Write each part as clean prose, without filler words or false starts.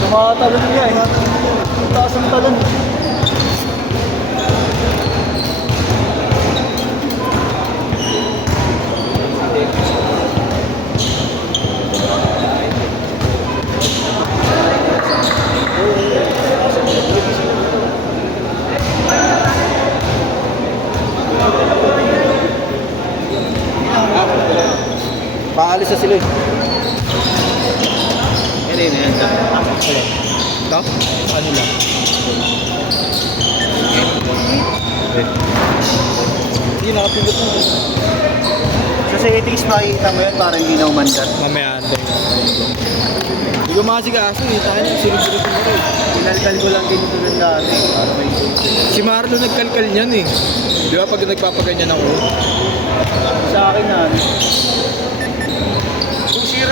Tumatalon niya eh. Taas ang talon. Paalis na sila eh. Yan yan. Ito? Ano lang? Hindi, nakapindot mo. Sa settings makikita mo yan para hindi na umandar. Mamaya ando. Hindi ko makasikaso eh. Tayo sinunod-sunod mo rin. Pinalkal ko lang din ito ng dati. Para may Si Marlo nagkalkal niyan eh. Di ba pag nagpapaganyan ako? sa akin na ano. 2-0.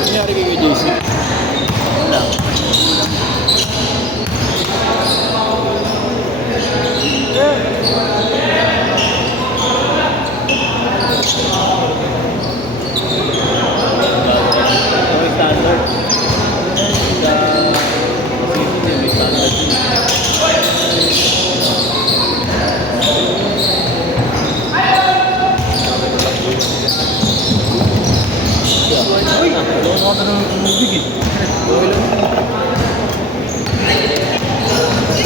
Nangyari kay JC. Wala. Standard.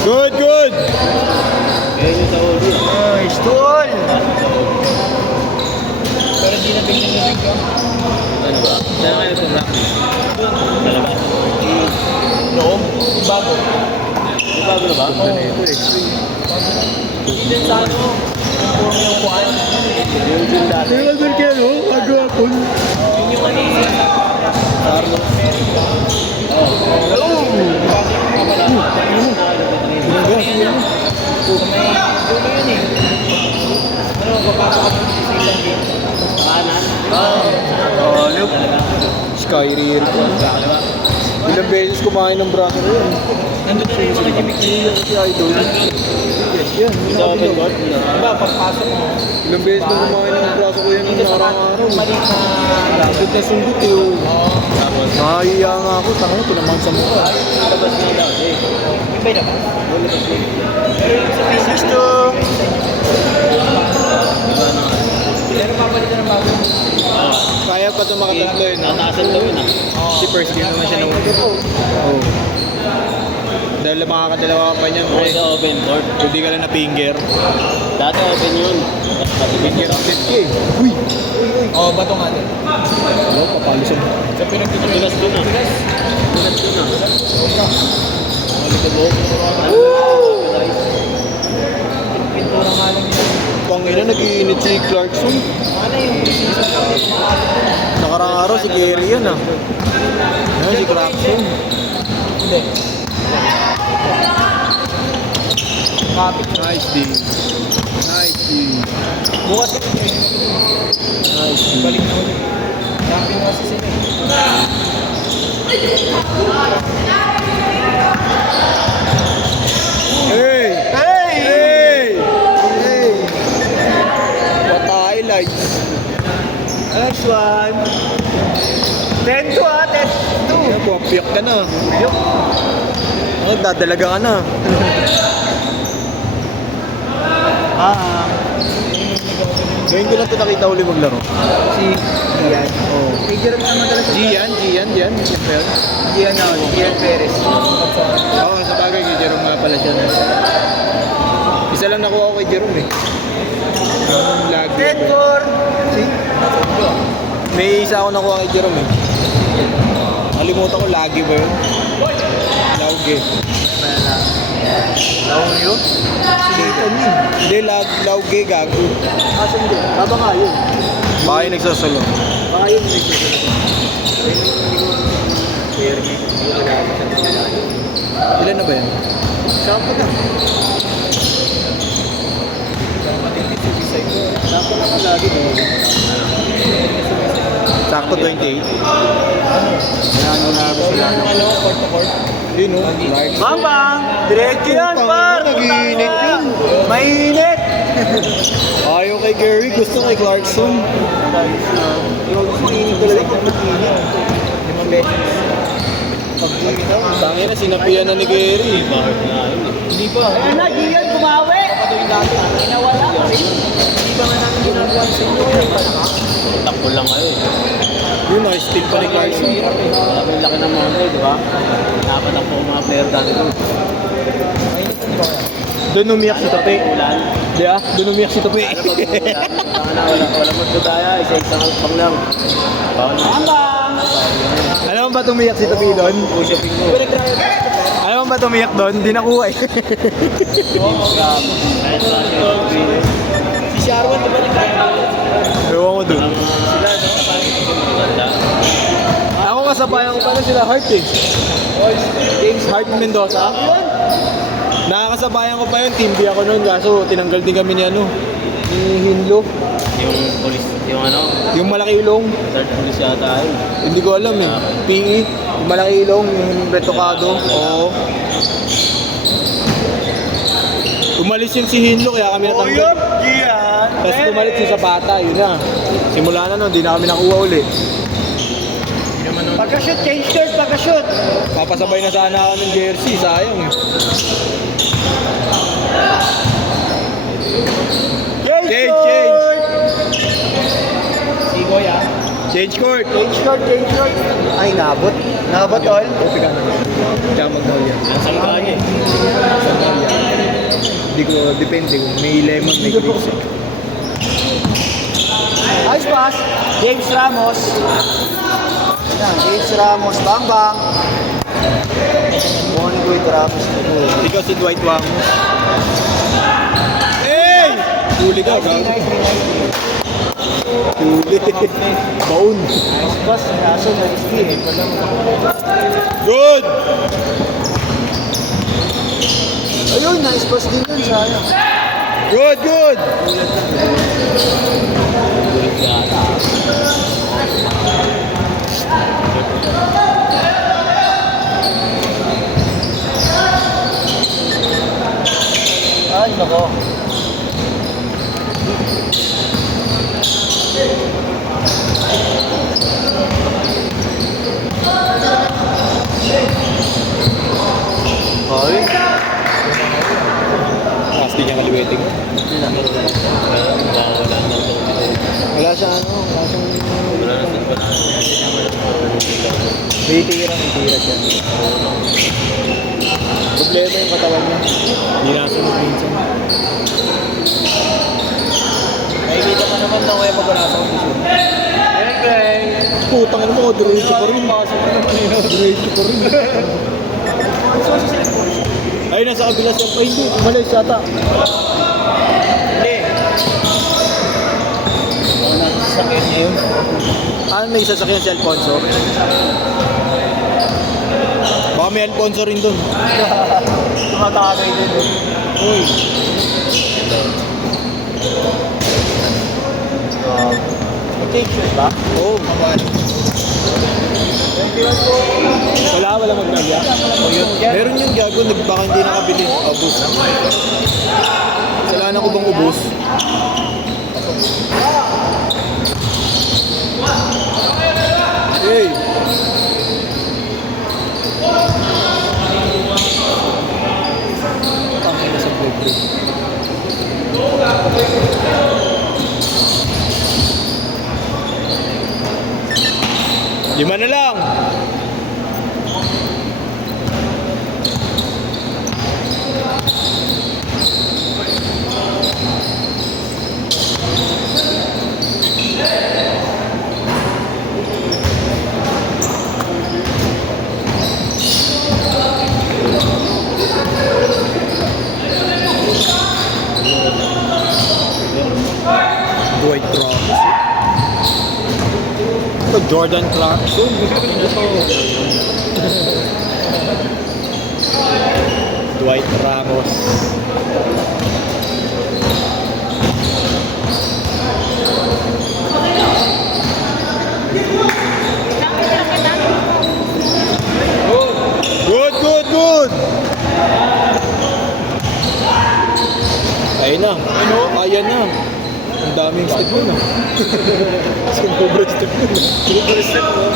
Good, good! Yan yung sa uli. Nice, tol! Pero di na bigyan ko. Ano ba? Saan kayo sa practice? Talaga? Noong? Bago. Bago na ba? Hindi sa ano? Kung yung kuhan? Yung gym dati. Kaya ka kaya no? Agapon. Yun yung manisip. Carlos. Skyrir. Ilang beses kumain ng braso na yun. Nandun na yung mga Jimmy Kill. Si Idol. Yan. Sa open court? Diba, pagpasok mo. Ilang beses na kumain ng braso ko yan ng araw-araw. Maliit na Sundot na sundot yun. tapos, Nahiya nga ako. Tanga na, naman sa mukha. labas niya daw. Ibay na ba? Labas niya. Gusto! Pero papalitan ng bago. Kaya pa ito makatatlo yun. Nataasan daw yun ah. Si first game naman siya nawala. Oo. Dahil makakadalawa ka pa niyan. Okay, sa open court. Hindi ka lang na finger. Dati open yun. Pati Finger ang set ka eh. Uy! Oh, bato nga din. Ano? Papalisan. Sa pinagtutulas dun ah. Tulas dun ah. Malikabok. Pintura nga lang yan. Pangina, nag-iinit si Clarkson. Ano yung Nakarang araw si Gary yan ah. Ayan si Clarkson. Hindi. Kapit. Nice D. Nice D. Bukas ka rin. Nice D. Balik na ulit. Kapit nga si Sine. Hey! Hey! Hey! Hey! What highlights? Next one. 10-2 ah, 10-2. Ayan, pumapiyak ka na. Oh, dadalaga ka na. Ngayon ko lang ito nakita uli maglaro. Si Gian. Oh. Kay Jerome na madalas. Gian. Yan ba yun? Gian na, Gian Perez. Oo, sa bagay kay Jerome nga pala siya. Isa lang nakuha ko kay Jerome eh. Yung lagi. 10-4. Si? May isa ako nakuha kay Jerome eh. Kalimutan ko, lagi ba yun? Lauge. Laong yun? Sinitan yun. Hindi, Lauge, gago. Asa hindi? Baba nga yun. Baka yung nagsasalo. Baka yun nagsisilip. Ilan na ba yan? Sampo na. Sampo na ka lagi. Sakto 28. Kaya ano na sila. Ano, court to court. Yun o. Right. Bang bang! Diretso yan, Putang par! ina, nag-iinit yun. Mainit! Ayaw kay Gary, gusto kay Clarkson. Yung mainit talaga pag nag-init. 5 beses. Pag-init daw. Tangin na, sinapian na ni Gary. Bakit na yun eh. Hindi pa. Ayan na, Gian, bumawi! Kapatuloy dati. Inawala pa rin. Hindi ba nga namin ginagawa sa inyo? Takbo lang kayo eh. Yun, na-steal pa ni Clarkson. Alam mo yung laki ng mountain, di ba? Napatak po mga player dati doon. Doon umiyak si Tope. Ulan. Di ah, doon umiyak si Tope. Ano pag umulan? Wala magdudaya. Isa-isang pang lang. Bawal na. Alam mo ba tumiyak si Tope doon? Push-uping mo. Alam mo ba tumiyak doon? Hindi nakuha eh. Si Sharwan, di ba Ewan ko doon. sila, no? Maganda. Ako kasabayan ko pala sila Hart eh. James Hart Mendoza. Nakakasabayan ko pa yun, team B ako noon, kaso tinanggal din kami ni ano, ni Hinlo. Yung police, yung ano, Yung malaki ilong, third police yata yun. hindi ko alam eh. PE, yung malaki ilong, yung retokado. Oo. Umalis yun si Hinlo, kaya kami natanggal. Gian! Tapos pumalit si Zapata, yun na. Simula na nun, di na kami nakuha uli. Pagka-shoot, change shirt, pagka-shoot! Papasabay na sana ako ng jersey, sayang eh. Change! Sigoy ah. Change court! Change shirt, change shirt. Ay, nabot. Nabot, all. Kopi ka na. Kaya Magnolia. Nasa kanya eh. Hindi ko, depende kung may lemon, may grapes eh. Nice pass. James Ramos. Yan, James Ramos. Bang, bang. Morning, Dwight Ramos. Ikaw si Dwight Wamos. Hey! Huli ka, gago. Huli. Baon. Nice pass. Kaso, na-steal. Good! Ayun, nice pass din yun. Sayang. Good, good! Ay, nako. Ay. Last din niya kaliweting. Wala siya ano, wala siyang... May tira siya. Problema yung katawan niya. Hindi nasunod minsan. Nakikita mo naman na kaya mag-arasa ko siya. Okay. Putang ina mo, diretso pa rin. Diretso pa rin. Ay, nasa kabila siya. Ay, hindi. Umalis yata. Hindi. Wala na sasakyan niya yun. Ano may sasakyan si Alfonso? Baka may Alfonso rin doon. Tumatagay din eh. Uy. Take shirt ba? Oo, kawan. Wala Magnolia. Meron yung gago, baka hindi nakabili. Ubus. Salanan ko bang ubus? Hey! Tangin na sa boyfriend. Lima na lang! Dwight Ramos. Ito, Jordan Clarkson. Dwight Ramos. Good, good, good! Ayun na. Ano? Kaya na. Ang daming step nun ah. Sobrang step nun. Super step mo.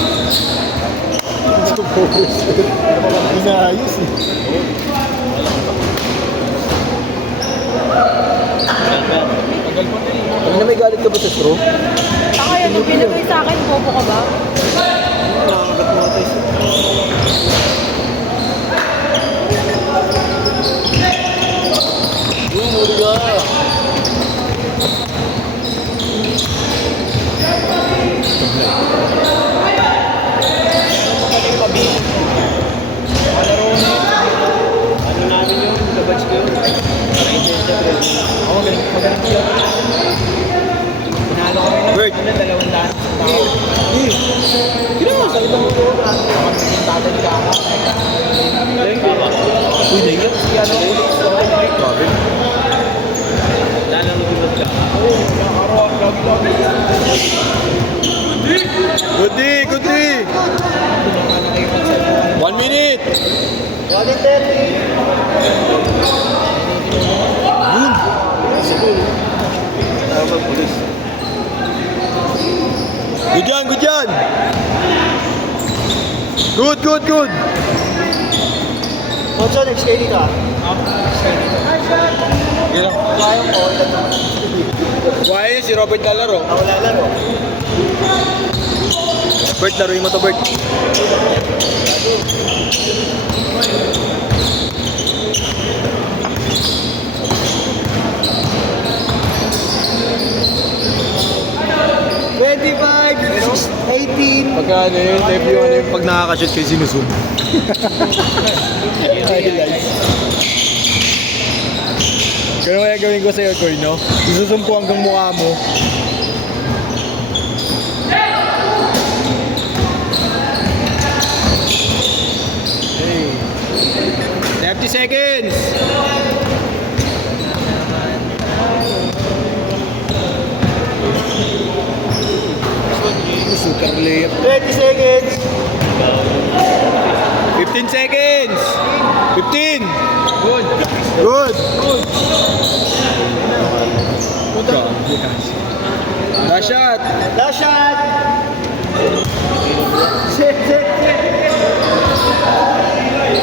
Sobrang step. Inaayos eh. Ano na may galit ka ba sa straw? Ako yun, nung pinagay sa akin, bobo ka ba? Nakakagat mo tayo. Yung huli ka. Ano namin yun? Kabatch ko yun. Oo, magaling yun. Pinalo kami ng Bert. 200 tao. Ginawa, salita mo ko. Tatali ka ako. Thank you. Uy, naiyak. Si ano ulit. Grabe. Lalulunod ka. Goody! Goody! 1 minute! 1:30. Yun! Tama, pulis. Good yan! Good yan! Good! Good! Good! What's on next KD ka? Yan lang. Kaya ko, ilan naman. Kuha yun si Robert lalaro. Wala laro. Bert, laruin mo to Bert. Pagka ano yun, type yung ano yung pag nakakashoot kayo sinusum. Highlights. Ganun kaya gawin ko sa'yo, Koy, no? Isusum ko hanggang mukha mo. Hey. 30 seconds! Super layup. 20 seconds. 15 seconds! 15! Good. Good! Last shot! Last shot.